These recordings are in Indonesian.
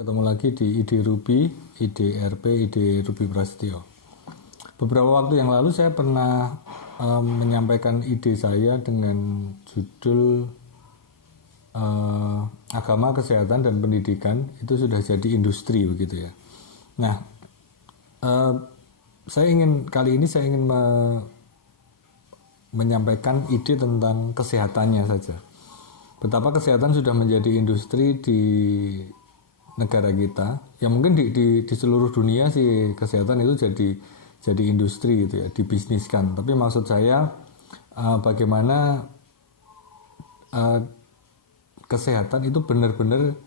Ketemu lagi di Ide Ruby, Ide RP, Ide Ruby Prasetyo. Beberapa waktu yang lalu saya pernah menyampaikan ide saya dengan judul agama, kesehatan, dan pendidikan itu sudah jadi industri begitu ya. Nah, kali ini saya ingin menyampaikan ide tentang kesehatannya saja. Betapa kesehatan sudah menjadi industri di negara kita, ya mungkin di seluruh dunia sih kesehatan itu jadi industri gitu ya, dibisniskan. Tapi maksud saya bagaimana kesehatan itu benar-benar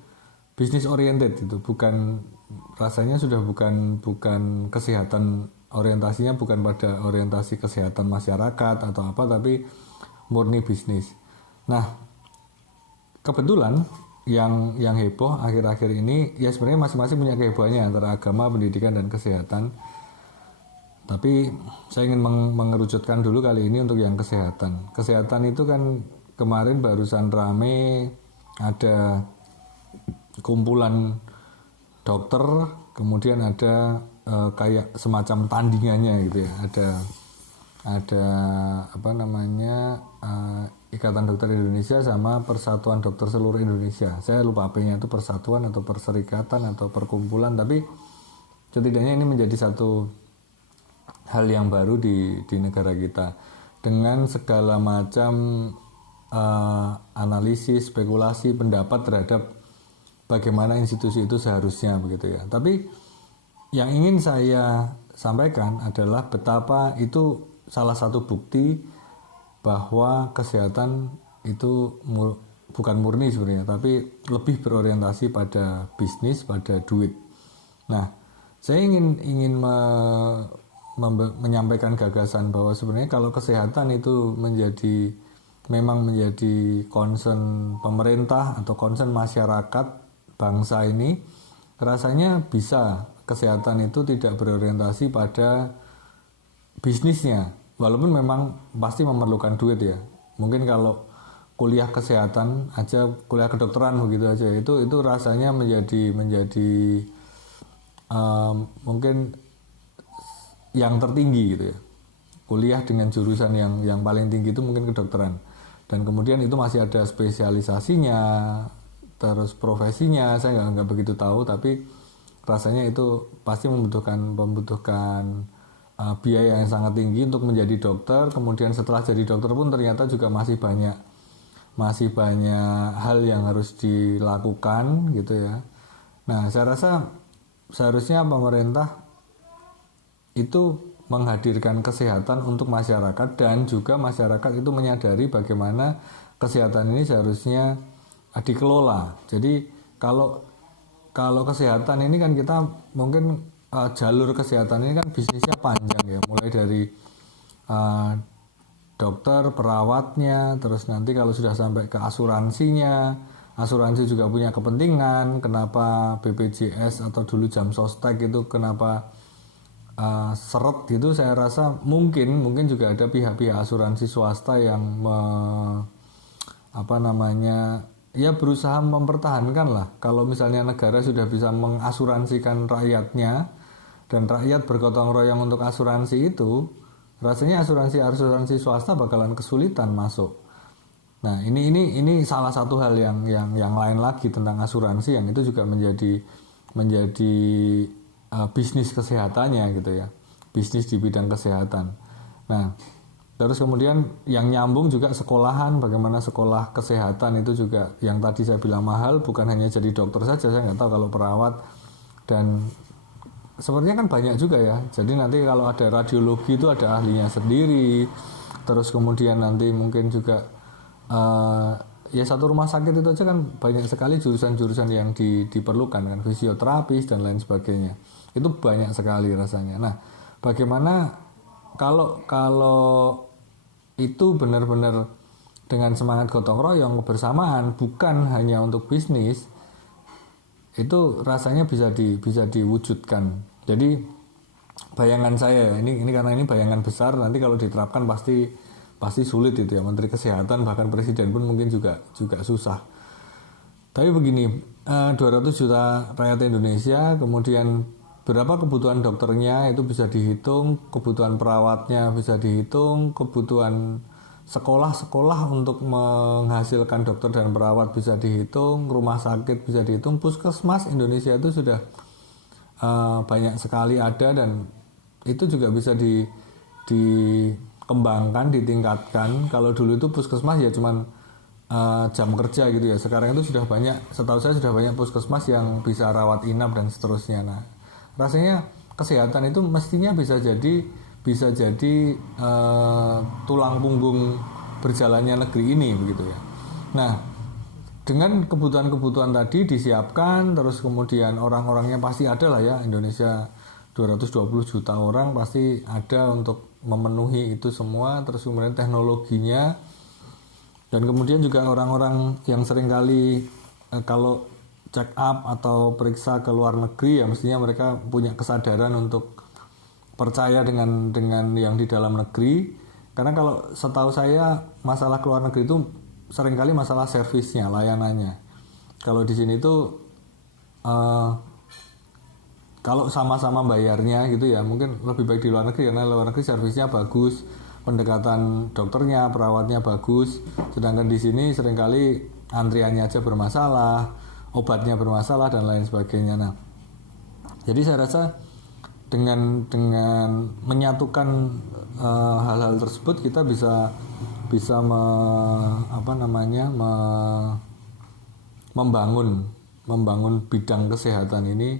bisnis oriented itu, rasanya sudah bukan kesehatan, orientasinya bukan pada orientasi kesehatan masyarakat atau apa, tapi murni bisnis. Nah, kebetulan yang heboh akhir-akhir ini ya sebenarnya masing-masing punya kehebohannya antara agama, pendidikan, dan kesehatan. Tapi saya ingin mengerucutkan dulu kali ini untuk yang kesehatan. Kesehatan itu kan kemarin barusan rame, ada kumpulan dokter, kemudian ada kayak semacam tandingannya gitu ya. Ada apa namanya Ikatan Dokter Indonesia sama Persatuan Dokter Seluruh Indonesia. Saya lupa apa-nya itu, persatuan atau perserikatan atau perkumpulan, tapi setidaknya ini menjadi satu hal yang baru di negara kita dengan segala macam analisis, spekulasi, pendapat terhadap bagaimana institusi itu seharusnya begitu ya. Tapi yang ingin saya sampaikan adalah betapa itu salah satu bukti bahwa kesehatan itu bukan murni sebenarnya, tapi lebih berorientasi pada bisnis, pada duit. Nah, saya ingin menyampaikan gagasan bahwa sebenarnya kalau kesehatan itu memang menjadi concern pemerintah atau concern masyarakat bangsa ini, rasanya bisa kesehatan itu tidak berorientasi pada bisnisnya. Walaupun memang pasti memerlukan duit ya. Mungkin kalau kuliah kesehatan aja, kuliah kedokteran begitu aja, itu rasanya menjadi mungkin yang tertinggi gitu ya. Kuliah dengan jurusan yang paling tinggi itu mungkin kedokteran. Dan kemudian itu masih ada spesialisasinya, terus profesinya saya nggak begitu tahu, tapi rasanya itu pasti membutuhkan biaya yang sangat tinggi untuk menjadi dokter. Kemudian setelah jadi dokter pun ternyata juga masih banyak hal yang harus dilakukan gitu ya. Nah, saya rasa seharusnya pemerintah itu menghadirkan kesehatan untuk masyarakat, dan juga masyarakat itu menyadari bagaimana kesehatan ini seharusnya dikelola. Jadi kalau kesehatan ini kan kita mungkin jalur kesehatan ini kan bisnisnya panjang ya, mulai dari dokter, perawatnya, terus nanti kalau sudah sampai ke asuransinya, asuransi juga punya kepentingan, kenapa BPJS atau dulu Jam Sostek itu kenapa seret gitu. Saya rasa mungkin juga ada pihak-pihak asuransi swasta yang berusaha mempertahankan lah. Kalau misalnya negara sudah bisa mengasuransikan rakyatnya dan rakyat bergotong royong untuk asuransi itu, rasanya asuransi swasta bakalan kesulitan masuk. Nah, ini salah satu hal yang lain lagi tentang asuransi yang itu juga menjadi bisnis kesehatannya gitu ya, bisnis di bidang kesehatan. Nah, terus kemudian yang nyambung juga sekolahan, bagaimana sekolah kesehatan itu juga yang tadi saya bilang mahal, bukan hanya jadi dokter saja, saya nggak tahu kalau perawat, dan sepertinya kan banyak juga ya. Jadi nanti kalau ada radiologi itu ada ahlinya sendiri, terus kemudian nanti mungkin juga ya satu rumah sakit itu aja kan banyak sekali jurusan-jurusan yang diperlukan kan, fisioterapis dan lain sebagainya. Itu banyak sekali rasanya. Nah, bagaimana kalau itu benar-benar dengan semangat gotong royong kebersamaan, bukan hanya untuk bisnis, itu rasanya bisa diwujudkan. Jadi bayangan saya ini karena ini bayangan besar, nanti kalau diterapkan pasti sulit itu ya. Menteri Kesehatan bahkan Presiden pun mungkin juga susah. Tapi begini, 200 juta rakyat Indonesia, kemudian berapa kebutuhan dokternya itu bisa dihitung, kebutuhan perawatnya bisa dihitung, kebutuhan sekolah-sekolah untuk menghasilkan dokter dan perawat bisa dihitung, rumah sakit bisa dihitung, puskesmas Indonesia itu sudah banyak sekali ada, dan itu juga bisa dikembangkan, ditingkatkan. Kalau dulu itu puskesmas ya cuman jam kerja gitu ya. Sekarang itu sudah banyak, setahu saya sudah banyak puskesmas yang bisa rawat inap dan seterusnya. Nah, rasanya kesehatan itu mestinya bisa jadi tulang punggung berjalannya negeri ini begitu ya. Nah, dengan kebutuhan-kebutuhan tadi disiapkan, terus kemudian orang-orangnya pasti ada lah ya, Indonesia 220 juta orang pasti ada untuk memenuhi itu semua, terus kemudian teknologinya, dan kemudian juga orang-orang yang seringkali kalau check up atau periksa ke luar negeri ya mestinya mereka punya kesadaran untuk percaya dengan yang di dalam negeri, karena kalau setahu saya masalah ke luar negeri itu seringkali masalah servisnya, layanannya. Kalau di sini tuh kalau sama-sama bayarnya gitu ya mungkin lebih baik di luar negeri, karena luar negeri servisnya bagus, pendekatan dokternya, perawatnya bagus, sedangkan di sini seringkali antriannya aja bermasalah, obatnya bermasalah dan lain sebagainya. Nah, jadi saya rasa dengan menyatukan hal-hal tersebut kita bisa membangun bidang kesehatan ini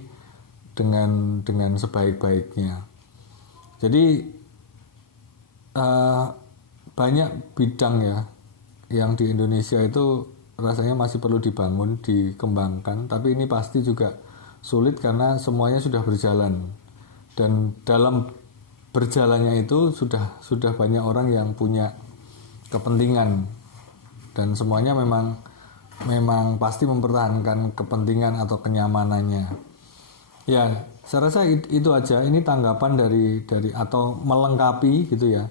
dengan sebaik-baiknya. Jadi banyak bidang ya yang di Indonesia itu rasanya masih perlu dibangun, dikembangkan, tapi ini pasti juga sulit karena semuanya sudah berjalan, dan dalam berjalannya itu sudah banyak orang yang punya kepentingan, dan semuanya memang pasti mempertahankan kepentingan atau kenyamanannya. Ya, saya rasa itu aja. Ini tanggapan dari atau melengkapi gitu ya.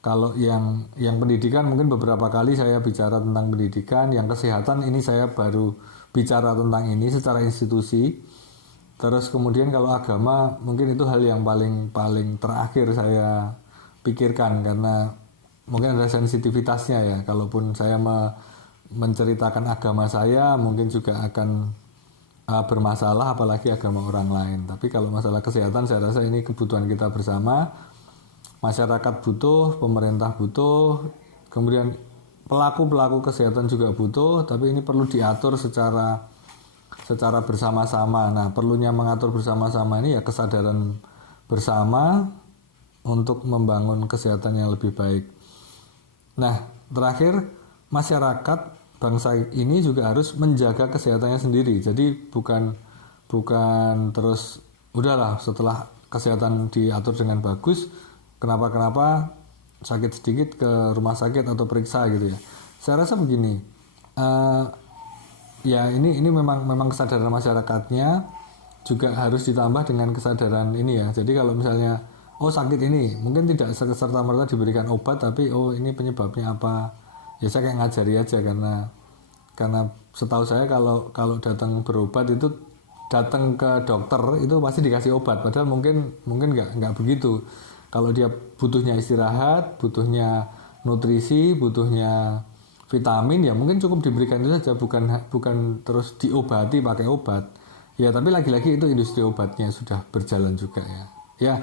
Kalau yang pendidikan mungkin beberapa kali saya bicara tentang pendidikan, yang kesehatan ini saya baru bicara tentang ini secara institusi. Terus kemudian kalau agama mungkin itu hal yang paling terakhir saya pikirkan, karena mungkin ada sensitivitasnya ya. Kalaupun saya menceritakan agama saya mungkin juga akan bermasalah, apalagi agama orang lain. Tapi kalau masalah kesehatan saya rasa ini kebutuhan kita bersama. Masyarakat butuh, pemerintah butuh, kemudian pelaku kesehatan juga butuh, tapi ini perlu diatur secara bersama-sama. Nah, perlunya mengatur bersama-sama ini ya kesadaran bersama untuk membangun kesehatan yang lebih baik. Nah, terakhir, masyarakat bangsa ini juga harus menjaga kesehatannya sendiri. Jadi bukan terus udahlah setelah kesehatan diatur dengan bagus, kenapa sakit sedikit ke rumah sakit atau periksa gitu ya. Saya rasa begini, ya ini memang kesadaran masyarakatnya juga harus ditambah dengan kesadaran ini ya. Jadi kalau misalnya sakit ini mungkin tidak serta-merta diberikan obat, tapi ini penyebabnya apa, ya saya kayak ngajari aja, karena setahu saya kalau datang berobat itu datang ke dokter itu pasti dikasih obat, padahal mungkin nggak begitu. Kalau dia butuhnya istirahat, butuhnya nutrisi, butuhnya vitamin, ya mungkin cukup diberikan itu saja, bukan terus diobati pakai obat. Ya, tapi lagi-lagi itu industri obatnya sudah berjalan juga ya. Ya,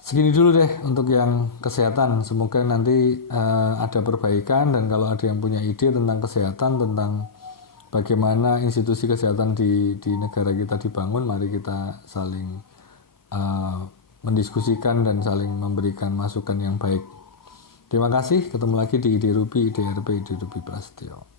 segini dulu deh untuk yang kesehatan. Semoga nanti ada perbaikan, dan kalau ada yang punya ide tentang kesehatan, tentang bagaimana institusi kesehatan di negara kita dibangun, mari kita saling mendiskusikan dan saling memberikan masukan yang baik. Terima kasih, ketemu lagi di Ide Ruby, Ide RP, Ide Ruby Prasetyo.